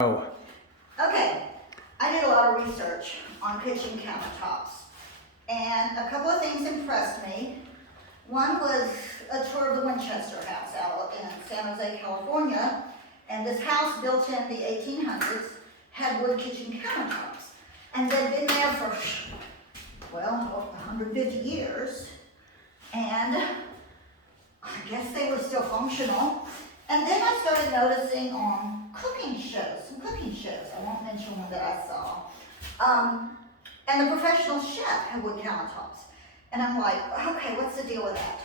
Oh, Okay, I did a lot of research on kitchen countertops, and a couple of things impressed me. One was a tour of the Winchester House out in San Jose, California, and this house built in the 1800s had wood kitchen countertops, and they'd been there for, well, 150 years, and I guess they were still functional. And then I started noticing on some cooking shows. I won't mention one that I saw. And the professional chef had wood countertops. And I'm like, okay, what's the deal with that?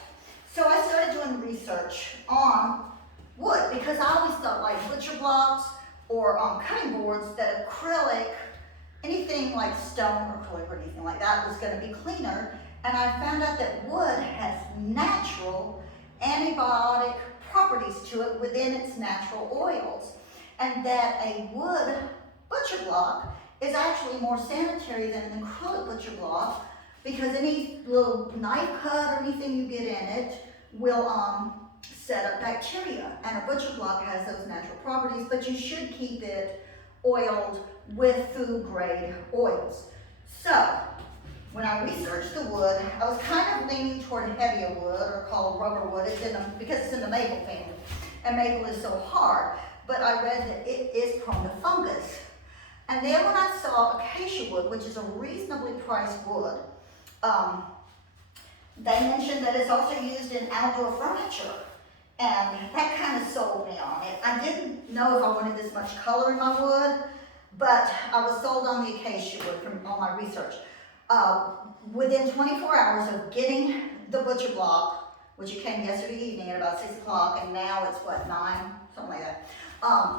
So I started doing research on wood because I always thought like butcher blocks or cutting boards that acrylic, anything like stone or acrylic or anything like that was going to be cleaner. And I found out that wood has natural antibiotic properties to it within its natural oils, and that a wood butcher block is actually more sanitary than an acrylic butcher block because any little knife cut or anything you get in it will set up bacteria, and a butcher block has those natural properties, but you should keep it oiled with food grade oils. So when I researched the wood, I was kind of leaning toward heavier wood, or called rubber wood, because it's in the maple family, and maple is so hard. But I read that it is prone to fungus. And then when I saw acacia wood, which is a reasonably priced wood, they mentioned that it's also used in outdoor furniture. And that kind of sold me on it. I didn't know if I wanted this much color in my wood, but I was sold on the acacia wood from all my research. Within 24 hours of getting the butcher block, which it came yesterday evening at about 6 o'clock, and now it's what, 9, something like that.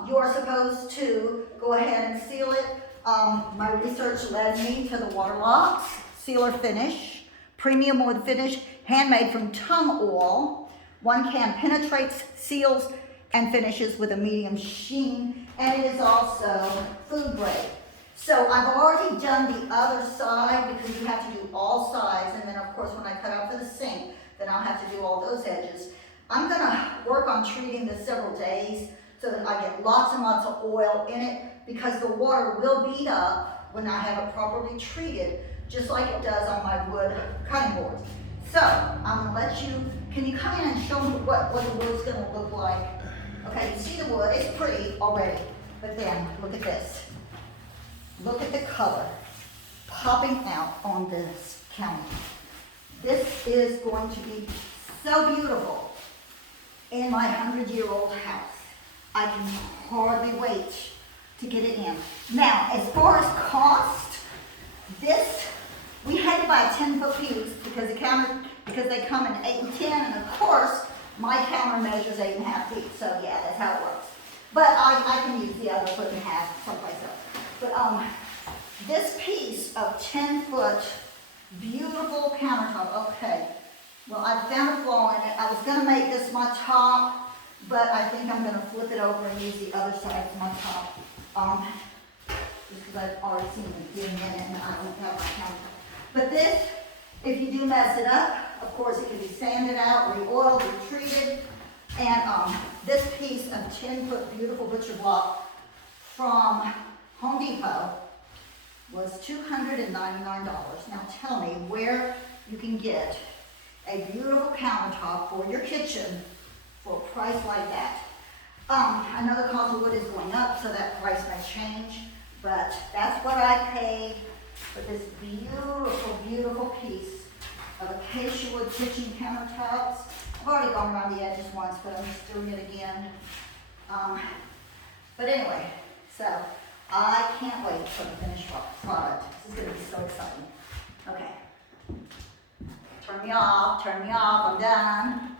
You are supposed to go ahead and seal it. My research led me to the Waterloo sealer finish, premium wood finish, handmade from tung oil. One can penetrates, seals, and finishes with a medium sheen, and it is also food grade. So I've already done the other side because you have to do all sides, and then of course when I cut out for the sink, then I'll have to do all those edges. I'm gonna work on treating this several days so that I get lots and lots of oil in it, because the water will bead up when I have it properly treated, just like it does on my wood cutting boards. So I'm gonna let you, can you come in and show me what the wood's gonna look like? Okay, you see the wood, it's pretty already, but then look at this. Look at the color popping out on this counter. This is going to be so beautiful in my 100-year-old house. I can hardly wait to get it in. Now, as far as cost, this, we had to buy a 10-foot piece because they come in 8 and 10, and of course, my counter measures 8.5 feet, so yeah, that's how it works. But I can use the other foot and a half someplace else. But this piece of 10-foot beautiful countertop, okay, well, I found a flaw in it. I was gonna make this my top, but I think I'm gonna flip it over and use the other side as my top. Just because I've already seen it getting in it and I don't have my countertop. But this, if you do mess it up, of course it can be sanded out, re-oiled, retreated, and this piece of 10-foot beautiful butcher block from Home Depot was $299. Now tell me where you can get a beautiful countertop for your kitchen for a price like that. I know the cost of wood is going up, so that price may change, but that's what I paid for this beautiful, beautiful piece of acacia wood kitchen countertops. I've already gone around the edges once, but I'm just doing it again. But anyway, so I can't wait for the finished product. This is going to be so exciting. Okay. Turn me off, I'm done.